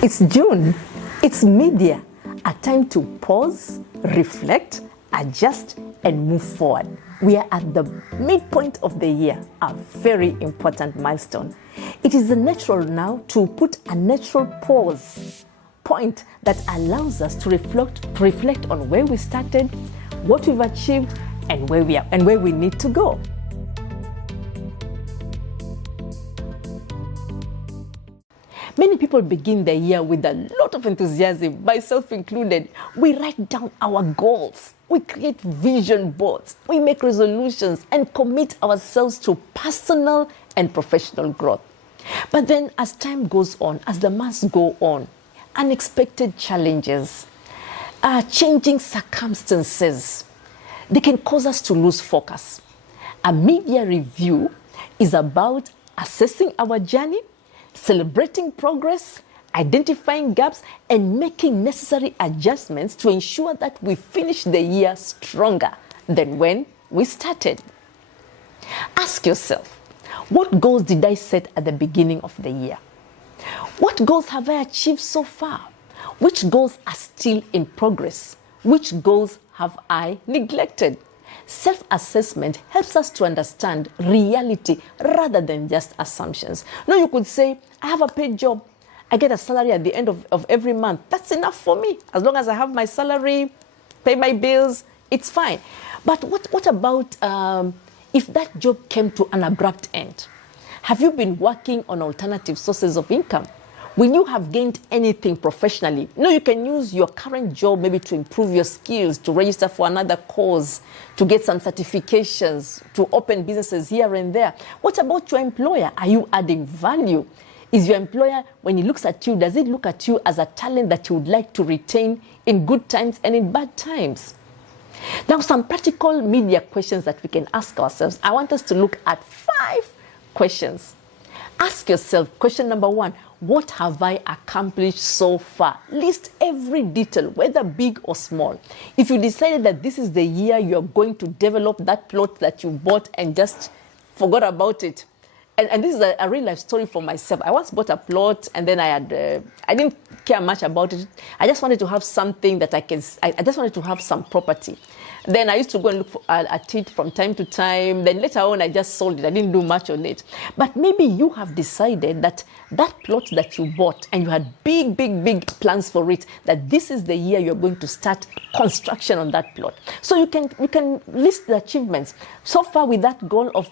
It's June. It's mid-year, a time to pause, reflect, adjust, and move forward. We are at the midpoint of the year, a very important milestone. It is natural now to put a natural pause point that allows us to reflect on where we started, what we've achieved, and where we are and where we need to go. Many people begin the year with a lot of enthusiasm, myself included. We write down our goals, we create vision boards, we make resolutions and commit ourselves to personal and professional growth. But then as time goes on, as the months go on, unexpected challenges, changing circumstances, they can cause us to lose focus. A mid-year review is about assessing our journey, celebrating progress, identifying gaps, and making necessary adjustments to ensure that we finish the year stronger than when we started. Ask yourself, what goals did I set at the beginning of the year? What goals have I achieved so far? Which goals are still in progress? Which goals have I neglected? Self-assessment helps us to understand reality rather than just assumptions. Now you could say, I have a paid job. I get a salary at the end of every month. That's enough for me. As long as I have my salary, pay my bills, it's fine. But what about if that job came to an abrupt end? Have you been working on alternative sources of income? When you have gained anything professionally, you can use your current job maybe to improve your skills, to register for another course, to get some certifications, to open businesses here and there. What about your employer? Are you adding value? Is your employer, when he looks at you, does it look at you as a talent that you would like to retain in good times and in bad times? Now, some practical media questions that we can ask ourselves. I want us to look at 5 questions. Ask yourself, question number 1, what have I accomplished so far? List every detail, whether big or small. If you decided that this is the year you're going to develop that plot that you bought and just forgot about it, and this is a real life story for myself. I once bought a plot and then I didn't care much about it. I just wanted to have something that I just wanted to have some property. Then I used to go and look at it from time to time. Then later on, I just sold it. I didn't do much on it. But maybe you have decided that plot that you bought and you had big plans for it, that this is the year you're going to start construction on that plot. So you can list the achievements. So far with that goal of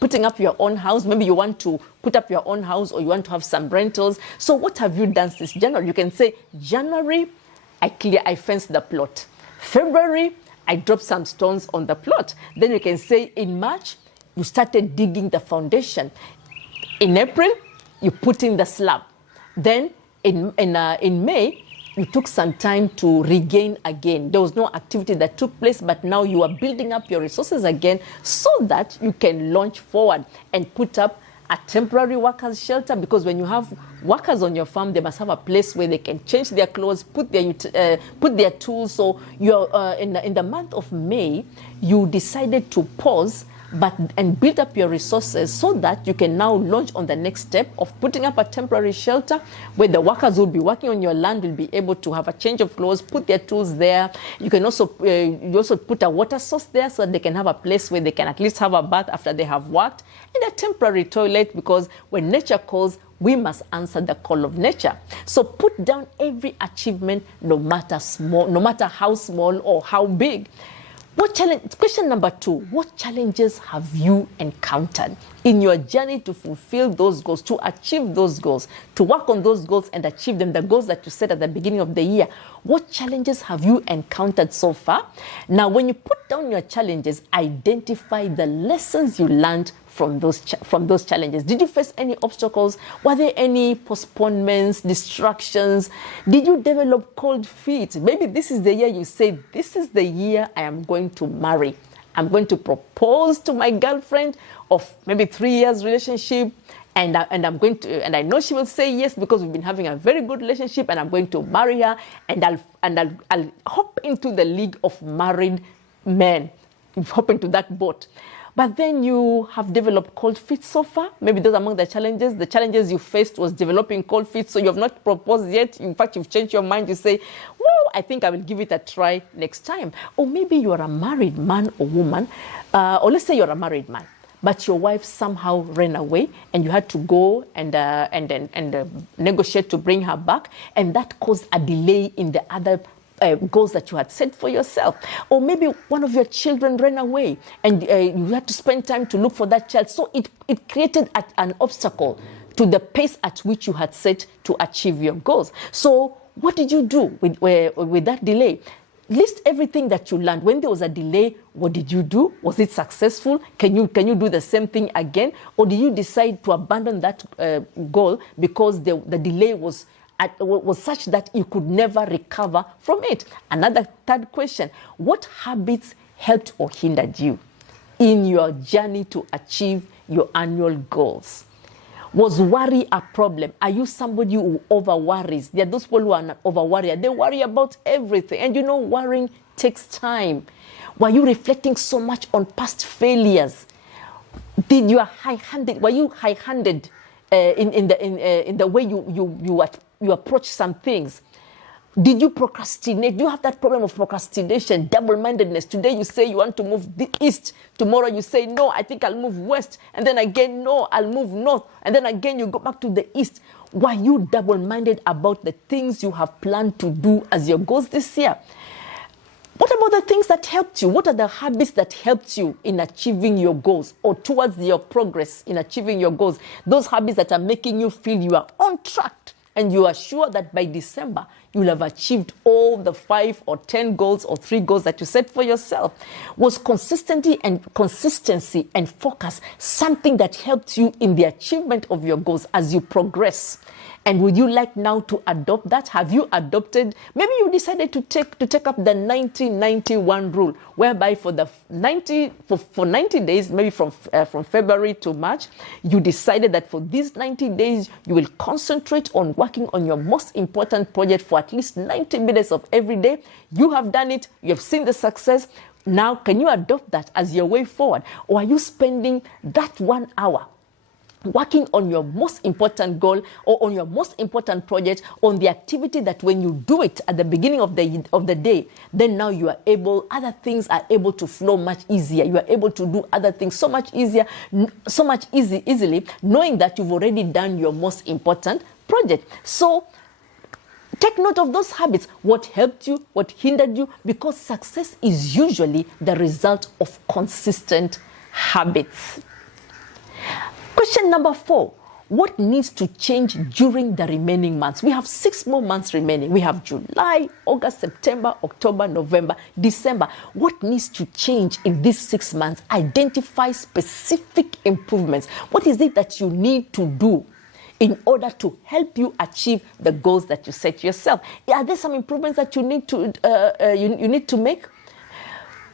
putting up your own house, maybe you want to put up your own house or you want to have some rentals. So what have you done since January? You can say, January, I fenced the plot. February, I dropped some stones on the plot. Then you can say in March, you started digging the foundation. In April, you put in the slab. Then in May, you took some time to regain again. There was no activity that took place, but now you are building up your resources again so that you can launch forward and put up a temporary workers shelter, because when you have workers on your farm, they must have a place where they can change their clothes, put their tools. So you're in the month of May, you decided to pause and build up your resources so that you can now launch on the next step of putting up a temporary shelter where the workers will be working on your land, will be able to have a change of clothes, put their tools there. You can also put a water source there so that they can have a place where they can at least have a bath after they have worked, and a temporary toilet, because when nature calls, we must answer the call of nature. So put down every achievement, no matter how small or how big. Question number 2, what challenges have you encountered in your journey to fulfill those goals, to achieve those goals, to work on those goals and achieve them, the goals that you set at the beginning of the year? What challenges have you encountered so far? Now, when you put down your challenges, identify the lessons you learned from those challenges. Did you face any obstacles? Were there any postponements, distractions? Did you develop cold feet? Maybe this is the year you say, this is the year I am going to marry. I'm going to propose to my girlfriend of maybe 3 years relationship, and I know she will say yes because we've been having a very good relationship, and I'm going to marry her, and I'll hop into the league of married men, hop into that boat. But then you have developed cold feet so far. Maybe those are among the challenges. The challenges you faced was developing cold feet, so you have not proposed yet. In fact, you've changed your mind. You say, well, I think I will give it a try next time. Or maybe you are a married man or woman, or let's say you're a married man, but your wife somehow ran away and you had to go and negotiate to bring her back, and that caused a delay in the other goals that you had set for yourself. Or maybe one of your children ran away and you had to spend time to look for that child. So it created an obstacle to the pace at which you had set to achieve your goals. So what did you do with that delay? List everything that you learned. When there was a delay, what did you do? Was it successful? Can you do the same thing again? Or did you decide to abandon that goal because the delay was such that you could never recover from it? Another third question: what habits helped or hindered you in your journey to achieve your annual goals? Was worry a problem? Are you somebody who over worries? There are those people who are an over worrier. They worry about everything. And worrying takes time. Were you reflecting so much on past failures? Were you high-handed in the way you approach some things? Did you procrastinate? Do you have that problem of procrastination, double-mindedness? Today you say you want to move east. Tomorrow you say, no, I think I'll move west. And then again, no, I'll move north. And then again, you go back to the east. Were you double-minded about the things you have planned to do as your goals this year? What about the things that helped you? What are the habits that helped you in achieving your goals or towards your progress in achieving your goals? Those habits that are making you feel you are on track and you are sure that by December, you'll have achieved all the 5 or 10 goals or 3 goals that you set for yourself. Was consistency and focus something that helped you in the achievement of your goals as you progress? And would you like now to adopt that? Have you adopted? Maybe you decided to take up the 90-91 rule, whereby for 90 days, maybe from February to March, you decided that for these 90 days you will concentrate on working on your most important project for at least 90 minutes of every day. You have done it. You have seen the success. Now, can you adopt that as your way forward? Or are you spending that 1 hour working on your most important goal or on your most important project, on the activity that when you do it at the beginning of the day, then now you are able, other things are able to flow much easier. You are able to do other things so much easier, easily, knowing that you've already done your most important project. So take note of those habits, what helped you, what hindered you, because success is usually the result of consistent habits. Question number 4, what needs to change during the remaining months? We have 6 more months remaining. We have July, August, September, October, November, December. What needs to change in these 6 months? Identify specific improvements. What is it that you need to do in order to help you achieve the goals that you set yourself? Are there some improvements that you need to make?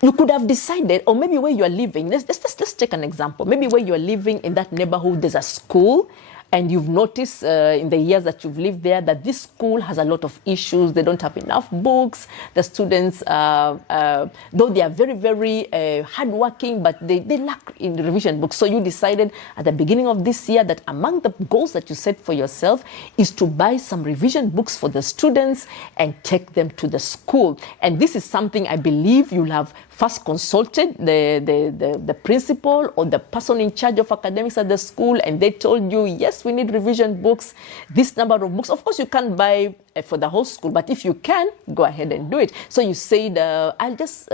You could have decided, or maybe where you are living, let's take an example. Maybe where you are living in that neighborhood, there's a school, and you've noticed in the years that you've lived there that this school has a lot of issues. They don't have enough books. The students, though they are very, very hardworking, but they lack in revision books. So you decided at the beginning of this year that among the goals that you set for yourself is to buy some revision books for the students and take them to the school. And this is something I believe you'll have first consulted the principal or the person in charge of academics at the school, and they told you, yes, we need revision books, this number of books. Of course, you can't buy for the whole school, but if you can, go ahead and do it. So you said, I'll just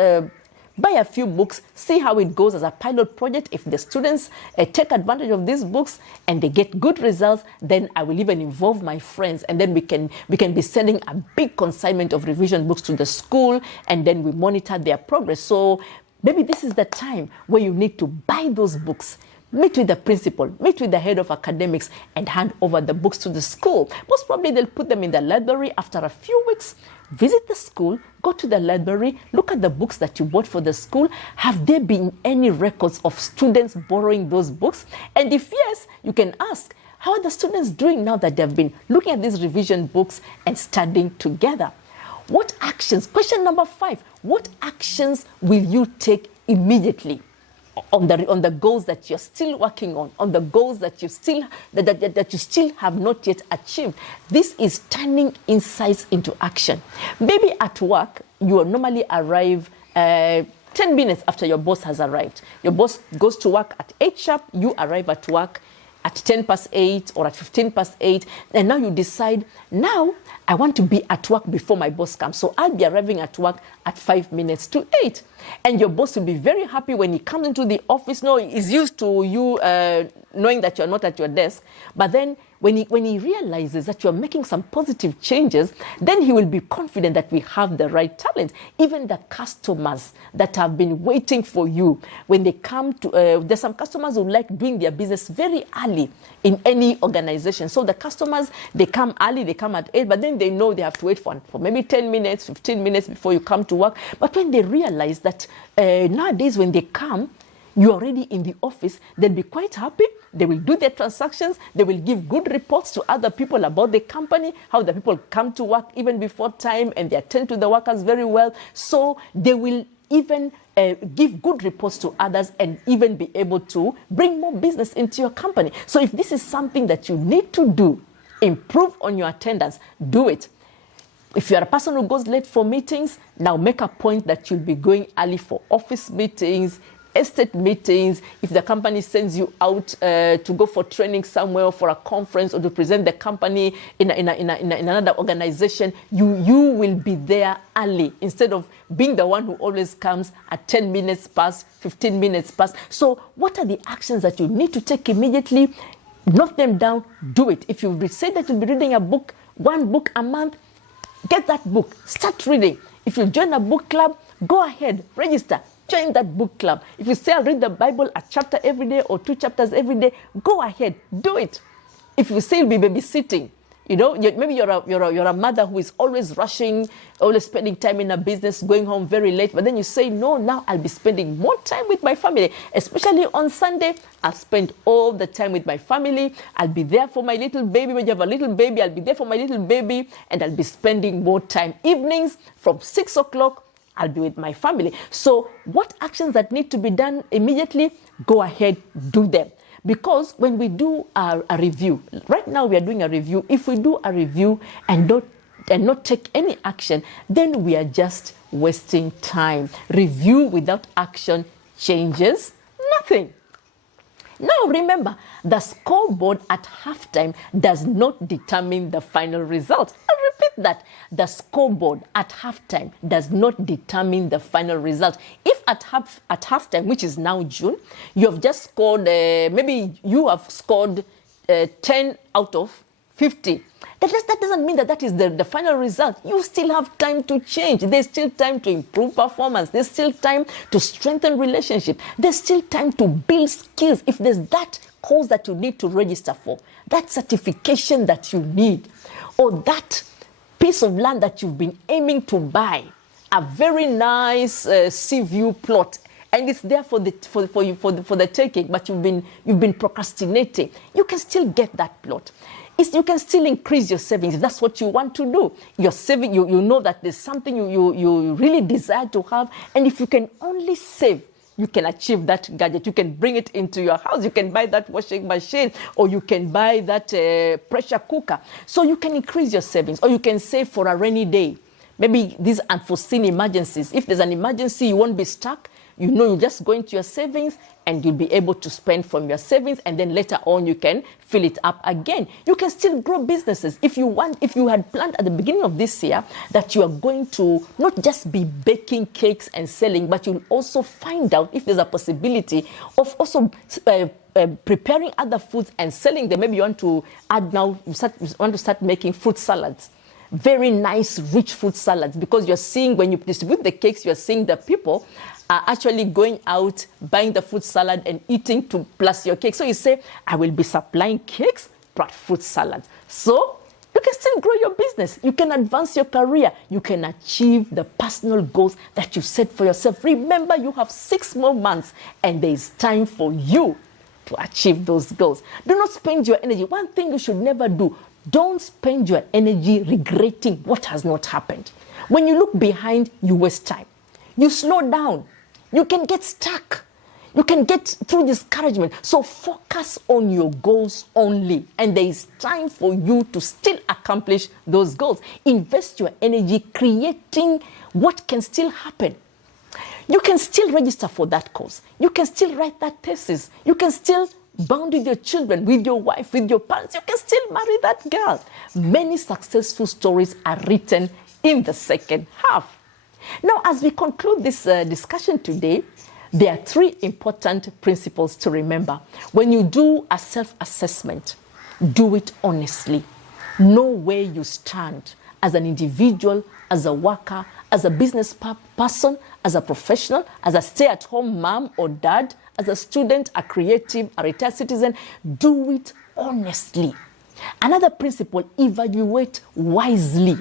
buy a few books, see how it goes as a pilot project. If the students take advantage of these books and they get good results, then I will even involve my friends, and then we can be sending a big consignment of revision books to the school, and then we monitor their progress. So maybe this is the time where you need to buy those books. Meet with the principal, meet with the head of academics, and hand over the books to the school. Most probably they'll put them in the library. After a few weeks, visit the school, go to the library, look at the books that you bought for the school. Have there been any records of students borrowing those books? And if yes, you can ask, how are the students doing now that they've been looking at these revision books and studying together? What actions, question number 5, what actions will you take immediately on the goals that you're still working on the goals that you still that you still have not yet achieved. This is turning insights into action. Maybe at work, you will normally arrive 10 minutes after your boss has arrived. Your boss goes to work at 8 sharp, you arrive at work at 10 past 8 or at 15 past 8, and now you decide, now I want to be at work before my boss comes. So I'll be arriving at work at 5 minutes to 8. And your boss will be very happy when he comes into the office. No, he's used to you knowing that you're not at your desk. But then when he realizes that you're making some positive changes, then he will be confident that we have the right talent. Even the customers that have been waiting for you, when they come to, there's some customers who like doing their business very early in any organization. So the customers, they come early, they come at 8, but then they know they have to wait for maybe 10 minutes, 15 minutes before you come to work. But when they realize that nowadays when they come, you're already in the office, they'll be quite happy. They will do their transactions. They will give good reports to other people about the company, how the people come to work even before time, and they attend to the workers very well. So they will even give good reports to others and even be able to bring more business into your company. So if this is something that you need to do, improve on your attendance, do it. If you are a person who goes late for meetings, now make a point that you'll be going early for office meetings, estate meetings. If the company sends you out to go for training somewhere or for a conference or to present the company in another organization, you will be there early instead of being the one who always comes at 10 minutes past, 15 minutes past. So what are the actions that you need to take immediately? Note them down, do it. If you said that you'll be reading a book, one book a month, get that book, start reading. If you join a book club, go ahead, register. Join that book club. If you say I'll read the Bible a chapter every day or 2 chapters every day, go ahead, do it. If you say you'll be babysitting, maybe you're a mother who is always rushing, always spending time in a business, going home very late, but then you say, no, now I'll be spending more time with my family, especially on Sunday. I'll spend all the time with my family. I'll be there for my little baby. When you have a little baby, I'll be there for my little baby, and I'll be spending more time. Evenings from 6 o'clock, I'll be with my family. So what actions that need to be done immediately, go ahead, do them. Because when we do a review, right now we are doing a review. If we do a review and not take any action, then we are just wasting time. Review without action changes nothing. Now remember, the scoreboard at halftime does not determine the final result. I'll repeat that. The scoreboard at halftime does not determine the final result. If at halftime, which is now June, you have just scored, maybe you have scored 10 out of 50. That doesn't mean that is the final result. You still have time to change. There's still time to improve performance. There's still time to strengthen relationship. There's still time to build skills. If there's that course that you need to register for, that certification that you need, or that piece of land that you've been aiming to buy, a very nice sea view plot, and it's there for the taking, but you've been procrastinating, you can still get that plot. You can still increase your savings if that's what you want to do. You're saving, you know that there's something you really desire to have, and if you can only save, you can achieve that gadget. You can bring it into your house. You can buy that washing machine, or you can buy that pressure cooker. So you can increase your savings, or you can save for a rainy day. Maybe these unforeseen emergencies. If there's an emergency, you won't be stuck. You just go into your savings and you'll be able to spend from your savings, and then later on you can fill it up again. You can still grow businesses. If you had planned at the beginning of this year that you are going to not just be baking cakes and selling, but you'll also find out if there's a possibility of also preparing other foods and selling them. Maybe you want to add now, you want to start making fruit salads. Very nice, rich fruit salads, because you're seeing when you distribute the cakes, you're seeing the people are actually going out, buying the fruit salad and eating to plus your cake. So you say, I will be supplying cakes, but fruit salads. So you can still grow your business. You can advance your career. You can achieve the personal goals that you set for yourself. Remember, you have 6 more months, and there is time for you to achieve those goals. Do not spend your energy. One thing you should never do, don't spend your energy regretting what has not happened. When you look behind, you waste time. You slow down. You can get stuck. You can get through discouragement. So focus on your goals only. And there is time for you to still accomplish those goals. Invest your energy creating what can still happen. You can still register for that course. You can still write that thesis. You can still bond with your children, with your wife, with your parents. You can still marry that girl. Many successful stories are written in the second half. Now, as we conclude this discussion today, there are 3 important principles to remember. When you do a self-assessment, do it honestly. Know where you stand as an individual, as a worker, as a business person, as a professional, as a stay-at-home mom or dad, as a student, a creative, a retired citizen. Do it honestly. Another principle, evaluate wisely.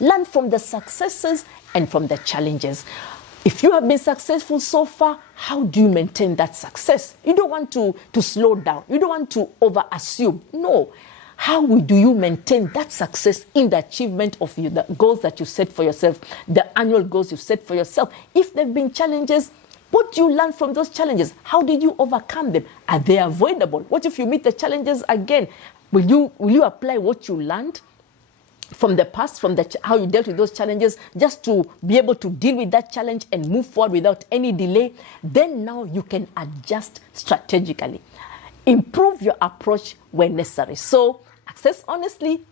Learn from the successes and from the challenges. If you have been successful so far, how do you maintain that success? You don't want to slow down. You don't want to over-assume. No. How do you maintain that success in the achievement of the goals that you set for yourself, the annual goals you set for yourself? If there have been challenges, what do you learn from those challenges? How did you overcome them? Are they avoidable? What if you meet the challenges again? Will you apply what you learned from the past, from how you dealt with those challenges, just to be able to deal with that challenge and move forward without any delay? Then now you can adjust strategically. Improve your approach when necessary. So assess honestly,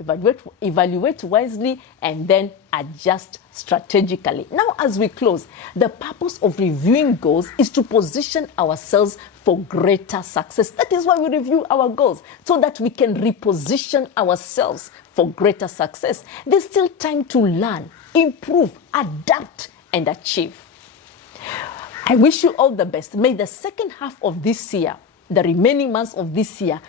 evaluate wisely, and then adjust strategically. Now, as we close, the purpose of reviewing goals is to position ourselves for greater success. That is why we review our goals, so that we can reposition ourselves for greater success. There's still time to learn, improve, adapt, and achieve. I wish you all the best. May the second half of this year, the remaining months of this year,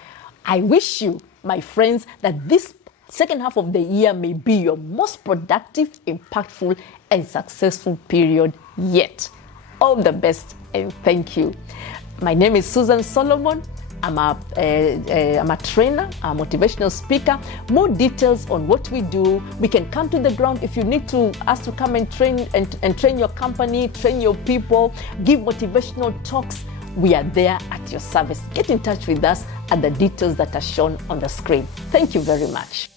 I wish you, my friends, that this second half of the year may be your most productive, impactful, and successful period yet. All the best, and thank you. My name is Susan Solomon. I'm a trainer, a motivational speaker. More details on what we do. We can come to the ground if you need us to come and train your company, train your people, give motivational talks. We are there at your service. Get in touch with us at the details that are shown on the screen. Thank you very much.